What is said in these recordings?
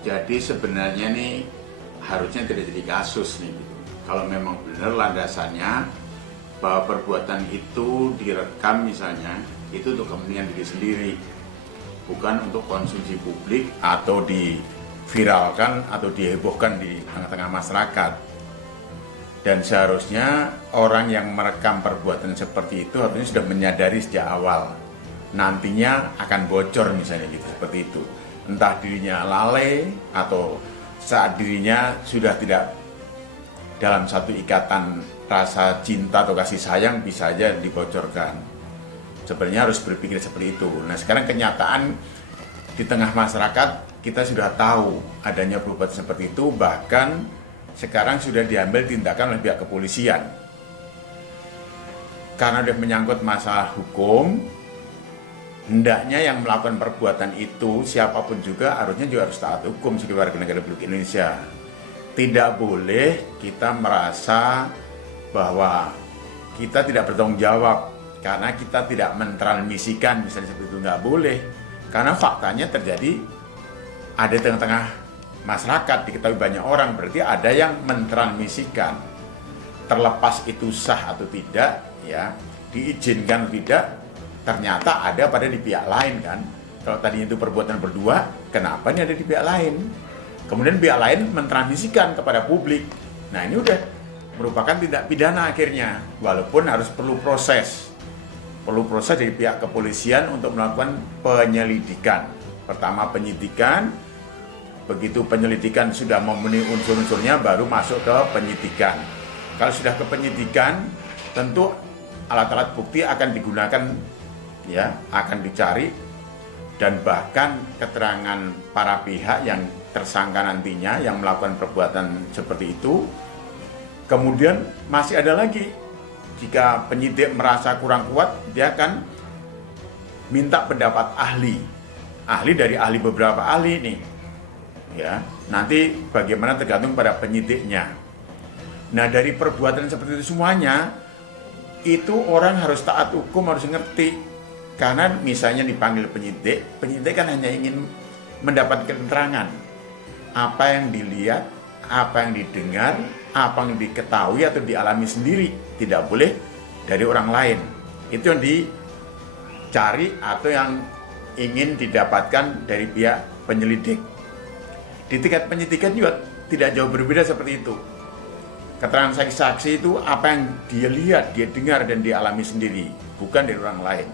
Jadi sebenarnya nih harusnya tidak jadi kasus nih gitu. Kalau memang benar landasannya bahwa perbuatan itu direkam misalnya, itu untuk kepentingan diri sendiri, bukan untuk konsumsi publik atau diviralkan atau dihebohkan di tengah-tengah masyarakat. Dan seharusnya orang yang merekam perbuatan seperti itu harusnya sudah menyadari sejak awal nantinya akan bocor misalnya gitu, seperti itu. Entah dirinya lalai atau saat dirinya sudah tidak dalam satu ikatan rasa cinta atau kasih sayang bisa aja dibocorkan. Sebenarnya harus berpikir seperti itu. Nah sekarang kenyataan di tengah masyarakat kita sudah tahu adanya perbuatan seperti itu, bahkan sekarang sudah diambil tindakan oleh pihak kepolisian. Karena sudah menyangkut masalah hukum, hendaknya yang melakukan perbuatan itu siapapun juga harusnya juga harus taat hukum sebagai warga negara Republik Indonesia. Tidak boleh kita merasa bahwa kita tidak bertanggung jawab karena kita tidak mentransmisikan, misalnya seperti itu, nggak boleh. Karena faktanya terjadi ada di tengah-tengah masyarakat, diketahui banyak orang, berarti ada yang mentransmisikan. Terlepas itu sah atau tidak, ya diizinkan atau tidak, ternyata ada pada di pihak lain kan. Kalau tadinya itu perbuatan berdua, kenapa ini ada di pihak lain? Kemudian pihak lain mentransmisikan kepada publik. Nah ini udah merupakan tindak pidana akhirnya, walaupun harus perlu proses dari pihak kepolisian untuk melakukan penyelidikan. Pertama penyidikan, begitu penyelidikan sudah memenuhi unsur-unsurnya baru masuk ke penyidikan. Kalau sudah ke penyidikan, tentu alat-alat bukti akan digunakan, ya, akan dicari, dan bahkan keterangan para pihak yang tersangka nantinya yang melakukan perbuatan seperti itu. Kemudian masih ada lagi, jika penyidik merasa kurang kuat, dia akan minta pendapat ahli dari beberapa ahli nih. Ya, nanti bagaimana tergantung pada penyidiknya. Nah dari perbuatan seperti itu semuanya, itu orang harus taat hukum, harus ngerti. Karena misalnya dipanggil penyidik kan hanya ingin mendapatkan keterangan. Apa yang dilihat, apa yang didengar, apa yang diketahui atau dialami sendiri. Tidak boleh dari orang lain. Itu yang dicari atau yang ingin didapatkan dari pihak penyelidik. Di tingkat penyidikan juga tidak jauh berbeda seperti itu. Keterangan saksi-saksi itu apa yang dia lihat, dia dengar, dan dia alami sendiri, bukan dari orang lain.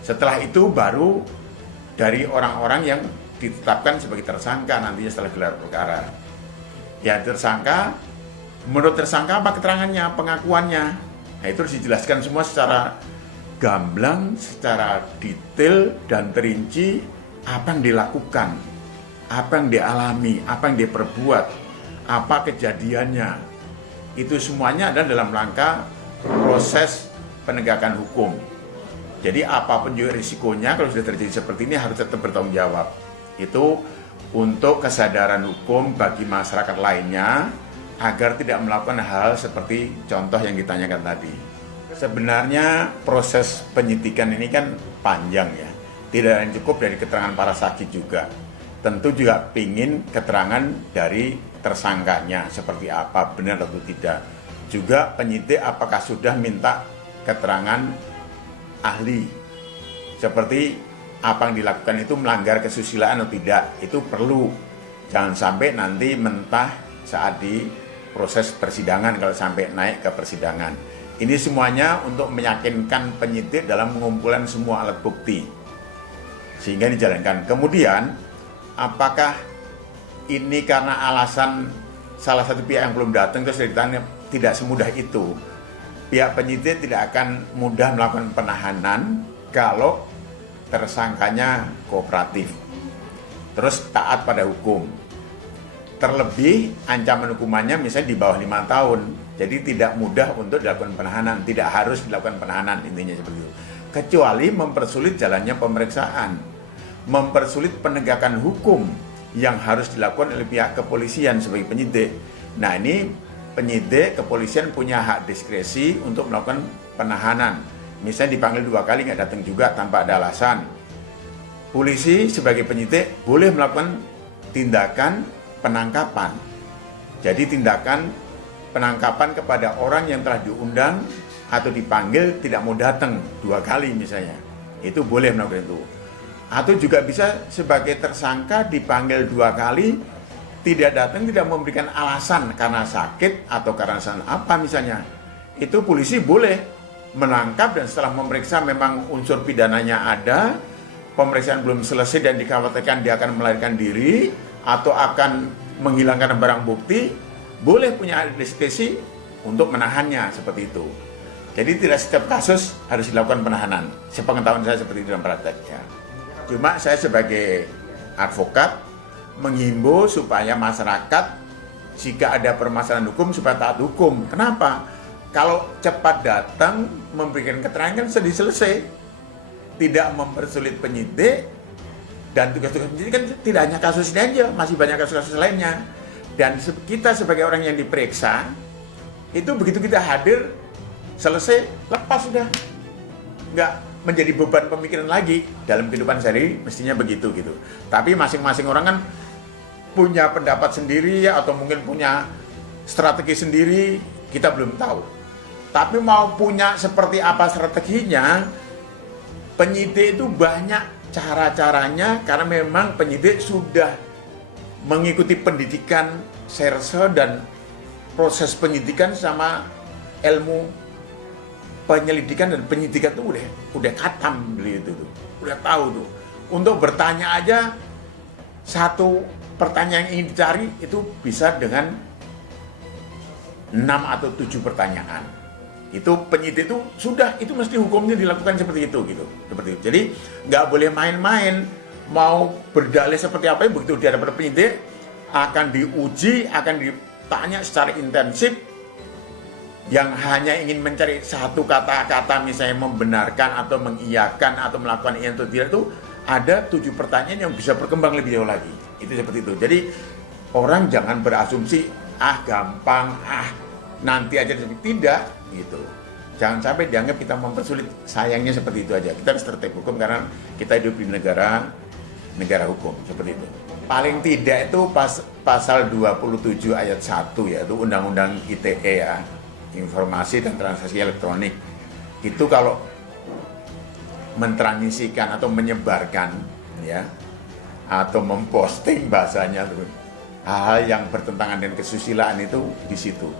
Setelah itu baru dari orang-orang yang ditetapkan sebagai tersangka nantinya setelah gelar perkara. Ya tersangka, menurut tersangka apa keterangannya, pengakuannya. Nah itu harus dijelaskan semua secara gamblang, secara detail dan terinci apa yang dilakukan, apa yang dialami, apa yang diperbuat, apa kejadiannya. Itu semuanya adalah dalam rangka proses penegakan hukum. Jadi apapun juga risikonya, kalau sudah terjadi seperti ini harus tetap bertanggung jawab. Itu untuk kesadaran hukum bagi masyarakat lainnya agar tidak melakukan hal seperti contoh yang ditanyakan tadi. Sebenarnya proses penyidikan ini kan panjang ya. Tidak yang cukup dari keterangan para saksi juga. Tentu juga ingin keterangan dari tersangkanya seperti apa, benar atau tidak. Juga penyidik apakah sudah minta keterangan ahli, seperti apa yang dilakukan itu melanggar kesusilaan atau tidak. Itu perlu, jangan sampai nanti mentah saat di proses persidangan kalau sampai naik ke persidangan. Ini semuanya untuk meyakinkan penyidik dalam pengumpulan semua alat bukti sehingga dijalankan. Kemudian apakah ini karena alasan salah satu pihak yang belum datang terus ditanya? Tidak semudah itu. Pihak penyidik tidak akan mudah melakukan penahanan kalau tersangkanya kooperatif, terus taat pada hukum. Terlebih ancaman hukumannya misalnya di bawah 5 tahun, jadi tidak mudah untuk dilakukan penahanan, tidak harus dilakukan penahanan, intinya seperti itu. Kecuali mempersulit jalannya pemeriksaan, mempersulit penegakan hukum yang harus dilakukan oleh pihak kepolisian sebagai penyidik. Nah ini penyidik kepolisian punya hak diskresi untuk melakukan penahanan. Misalnya dipanggil 2 kali nggak datang juga tanpa ada alasan. Polisi sebagai penyidik boleh melakukan tindakan penangkapan. Jadi tindakan penangkapan kepada orang yang telah diundang atau dipanggil tidak mau datang 2 kali misalnya. Itu boleh melakukan itu. Atau juga bisa sebagai tersangka dipanggil 2 kali, tidak datang, tidak memberikan alasan karena sakit atau karena alasan apa misalnya. Itu polisi boleh menangkap dan setelah memeriksa memang unsur pidananya ada, pemeriksaan belum selesai dan dikhawatirkan dia akan melarikan diri atau akan menghilangkan barang bukti, boleh punya diskresi untuk menahannya seperti itu. Jadi tidak setiap kasus harus dilakukan penahanan. Sepengetahuan saya seperti itu dalam prakteknya. Cuma saya sebagai advokat menghimbau supaya masyarakat jika ada permasalahan hukum supaya taat hukum. Kenapa? Kalau cepat datang memberikan keterangan kan sudah selesai. Tidak mempersulit penyidik, dan tugas-tugas penyidik kan tidak hanya kasus ini aja, masih banyak kasus-kasus lainnya. Dan kita sebagai orang yang diperiksa, itu begitu kita hadir, selesai, lepas sudah. Nggak menjadi beban pemikiran lagi dalam kehidupan sehari, mestinya begitu gitu. Tapi masing-masing orang kan punya pendapat sendiri atau mungkin punya strategi sendiri, kita belum tahu. Tapi mau punya seperti apa strateginya, penyidik itu banyak cara-caranya karena memang penyidik sudah mengikuti pendidikan serse dan proses penyidikan sama ilmu penyelidikan dan penyidikan itu udah khatam gitu tuh. Udah tahu tuh. Untuk bertanya aja satu pertanyaan yang ingin dicari itu bisa dengan 6 atau 7 pertanyaan. Itu penyidik itu sudah, itu mesti hukumnya dilakukan seperti itu gitu. Seperti itu. Jadi nggak boleh main-main, mau berdalih seperti apa begitu di hadapan penyidik akan diuji, akan ditanya secara intensif. Yang hanya ingin mencari satu kata-kata misalnya membenarkan atau mengiyakan atau melakukan ini atau tidak, itu ada 7 pertanyaan yang bisa berkembang lebih jauh lagi. Itu seperti itu. Jadi orang jangan berasumsi gampang, nanti aja, tidak gitu. Jangan sampai dianggap kita mempersulit. Sayangnya seperti itu aja. Kita harus tertib hukum karena kita hidup di negara hukum seperti itu. Paling tidak itu pasal 27 ayat 1 yaitu Undang-Undang ITE ya, Informasi dan Transaksi Elektronik. Itu kalau mentransmisikan atau menyebarkan ya atau memposting bahasanya tuh hal-hal yang bertentangan dengan kesusilaan itu di situ.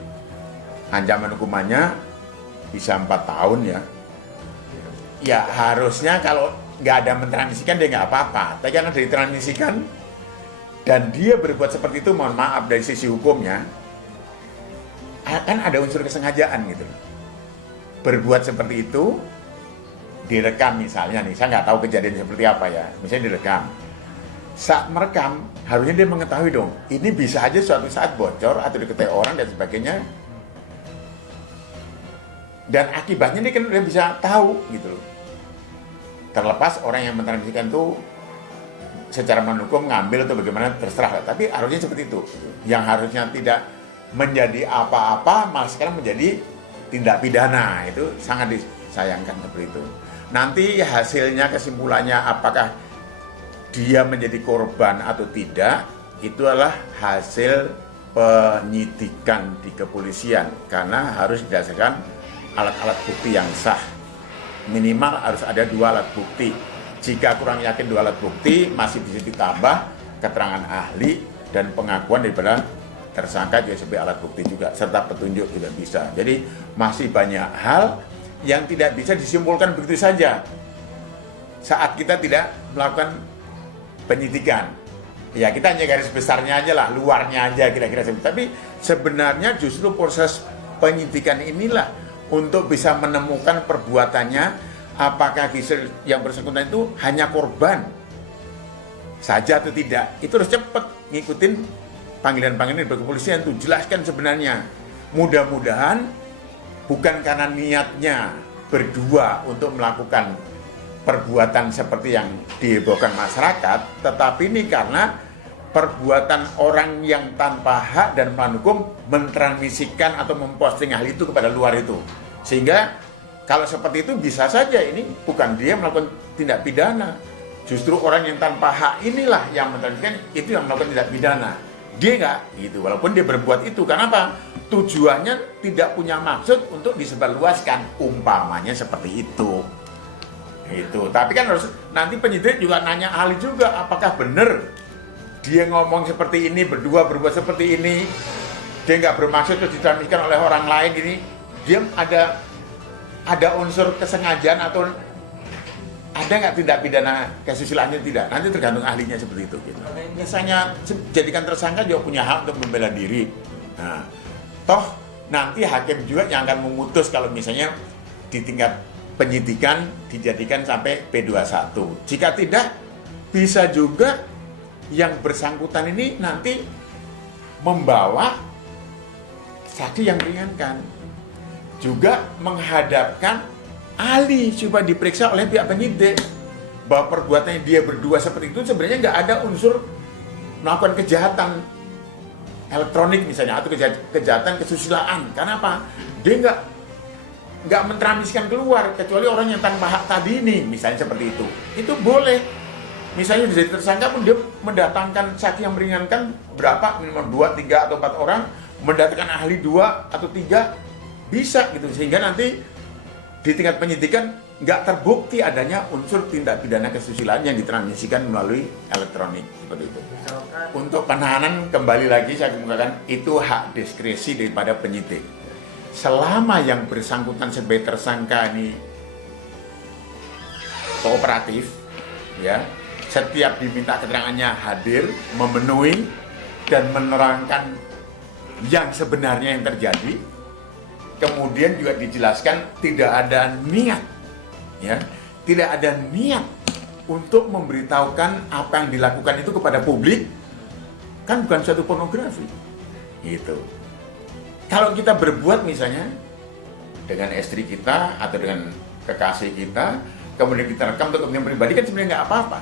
Ancaman hukumannya bisa 4 tahun ya. Ya harusnya kalau nggak ada mentransmisikan dia nggak apa-apa. Tapi karena ditransmisikan dan dia berbuat seperti itu, mohon maaf dari sisi hukumnya, kan ada unsur kesengajaan gitu. Berbuat seperti itu, direkam misalnya nih, saya nggak tahu kejadian seperti apa ya, misalnya direkam. Saat merekam, harusnya dia mengetahui dong, ini bisa aja suatu saat bocor atau diketahui orang dan sebagainya. Dan akibatnya dia kan udah bisa tahu gitu loh. Terlepas orang yang mentransmisikan itu secara menhukum ngambil atau bagaimana terserah, tapi harusnya seperti itu. Yang harusnya tidak menjadi apa-apa malah sekarang menjadi tindak pidana, itu sangat disayangkan seperti itu. Nanti hasilnya, kesimpulannya apakah dia menjadi korban atau tidak, itu adalah hasil penyidikan di kepolisian karena harus didasarkan alat-alat bukti yang sah. Minimal harus ada 2 alat bukti. Jika kurang yakin 2 alat bukti, masih bisa ditambah keterangan ahli dan pengakuan daripada tersangka juga sebagai alat bukti juga, serta petunjuk juga bisa. Jadi masih banyak hal yang tidak bisa disimpulkan begitu saja saat kita tidak melakukan penyidikan. Ya kita hanya garis besarnya aja lah, luarnya aja kira-kira seperti. Tapi sebenarnya justru proses penyidikan inilah untuk bisa menemukan perbuatannya, apakah yang bersangkutan itu hanya korban saja atau tidak. Itu harus cepat ngikutin panggilan-panggilan dari kepolisian itu, jelaskan sebenarnya. Mudah-mudahan bukan karena niatnya berdua untuk melakukan perbuatan seperti yang dihebohkan masyarakat, tetapi ini karena perbuatan orang yang tanpa hak dan melawan hukum mentransmisikan atau memposting hal itu kepada luar itu. Sehingga kalau seperti itu bisa saja ini bukan dia melakukan tindak pidana, Justru orang yang tanpa hak inilah yang mentransaksikan, itu yang melakukan tindak pidana. Dia nggak gitu, walaupun dia berbuat itu. Kenapa? Tujuannya tidak punya maksud untuk disebarluaskan, umpamanya seperti itu. Itu. Tapi kan harus nanti penyidik juga nanya ahli juga, apakah benar dia ngomong seperti ini, berdua berbuat seperti ini, dia nggak bermaksud terus ditransmisikan oleh orang lain ini, dia ada unsur kesengajaan atau ada nggak tindak pidana kesusilaannya, tidak, nanti tergantung ahlinya seperti itu gitu. Misalnya jadikan tersangka juga punya hak untuk membela diri. Nah, toh nanti hakim juga yang akan memutus kalau misalnya di tingkat penyidikan dijadikan sampai P21. Jika tidak, bisa juga yang bersangkutan ini nanti membawa saksi yang meringankan, juga menghadapkan ahli supaya diperiksa oleh pihak penyidik bahwa perbuatannya dia berdua seperti itu sebenarnya nggak ada unsur melakukan kejahatan elektronik misalnya atau kejahatan kesusilaan. Karena apa? Dia nggak mentransmisikan keluar kecuali orang yang tanpa hak tadi ini, misalnya seperti itu. Itu boleh. Misalnya jadi tersangka pun dia mendatangkan saksi yang meringankan berapa, minimal 2, 3 atau 4 orang, mendatangkan ahli 2 atau 3 bisa gitu, sehingga nanti di tingkat penyidikan nggak terbukti adanya unsur tindak pidana kesusilaan yang ditransmisikan melalui elektronik seperti itu. Untuk penahanan kembali lagi saya kemukakan itu hak diskresi daripada penyidik. Selama yang bersangkutan sebagai tersangka ini kooperatif, ya, setiap diminta keterangannya hadir, memenuhi dan menerangkan yang sebenarnya yang terjadi. Kemudian juga dijelaskan tidak ada niat, ya, tidak ada niat untuk memberitahukan apa yang dilakukan itu kepada publik, kan bukan suatu pornografi, gitu. Kalau kita berbuat misalnya dengan istri kita atau dengan kekasih kita, kemudian kita rekam untuk kepentingan pribadi kan sebenarnya nggak apa-apa.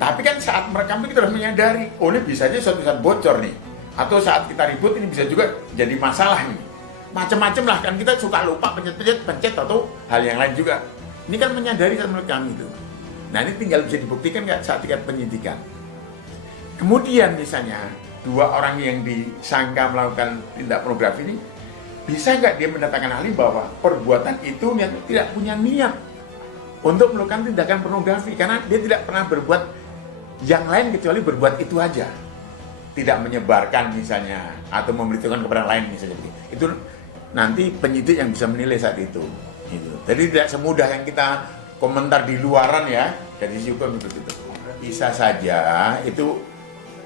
Tapi kan saat merekam itu kita harus menyadari, oh ini bisa aja suatu saat bocor nih, atau saat kita ribut ini bisa juga jadi masalah nih. Macam-macam lah kan, kita suka lupa pencet atau hal yang lain juga. Ini kan menyadari saat merekam itu. Nah ini tinggal bisa dibuktikan nggak saat tingkat penyidikan. Kemudian misalnya 2 orang yang disangka melakukan tindak pornografi ini, bisa nggak dia mendatangkan ahli bahwa perbuatan itu tidak punya niat untuk melakukan tindakan pornografi, karena dia tidak pernah berbuat yang lain kecuali berbuat itu aja, tidak menyebarkan misalnya atau memberitahukan kepada lain misalnya. Itu nanti penyidik yang bisa menilai saat itu. Gitu. Jadi tidak semudah yang kita komentar di luaran ya, dari sisi hukum itu. Bisa saja itu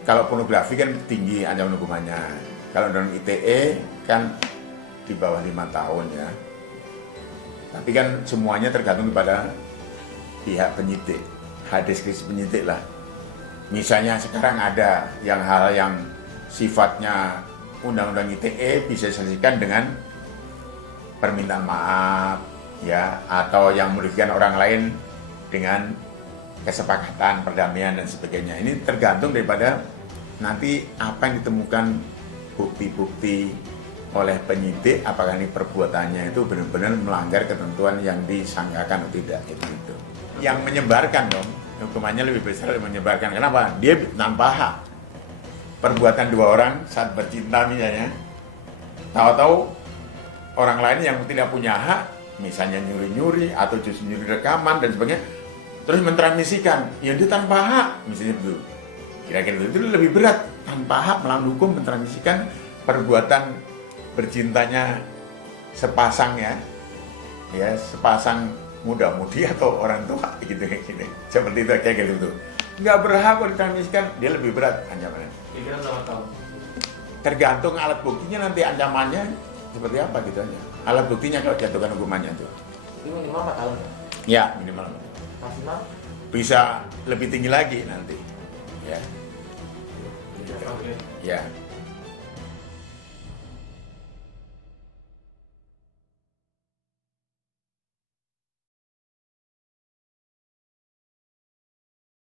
kalau pornografi kan tinggi ancaman hukumannya. Kalau dalam ITE kan di bawah 5 tahun ya. Tapi kan semuanya tergantung kepada pihak penyidik, hak diskresi penyidik lah. Misalnya sekarang ada yang hal yang sifatnya undang-undang ITE bisa diselesaikan dengan permintaan maaf ya, atau yang merugikan orang lain dengan kesepakatan perdamaian dan sebagainya. Ini tergantung daripada nanti apa yang ditemukan bukti-bukti oleh penyidik, apakah ini perbuatannya itu benar-benar melanggar ketentuan yang disangkakan atau tidak, itu. Yang menyebarkan dong, hukumannya lebih besar dari menyebarkan. Kenapa? Dia tanpa hak. Perbuatan 2 orang saat bercinta misalnya, tahu-tahu orang lain yang tidak punya hak, misalnya nyuri-nyuri atau justru nyuri rekaman dan sebagainya, terus mentransmisikan, ya dia tanpa hak, misalnya itu. Kira-kira itu lebih berat, tanpa hak melawan hukum mentransmisikan perbuatan bercintanya sepasang ya, sepasang muda-mudi atau orang tua gitu, seperti itu kayak gitu. Nggak berhak ditransmisikan, dia lebih berat ancamannya. Kira-kira berapa tahun? Tergantung alat buktinya nanti ancamannya seperti apa gitu aja. Alat buktinya kalau jatuhkan hukumannya itu. Itu minimal 4 tahun ya? Ya, minimal. Maksimal? Bisa lebih tinggi lagi nanti. Ya. Oke. Ya.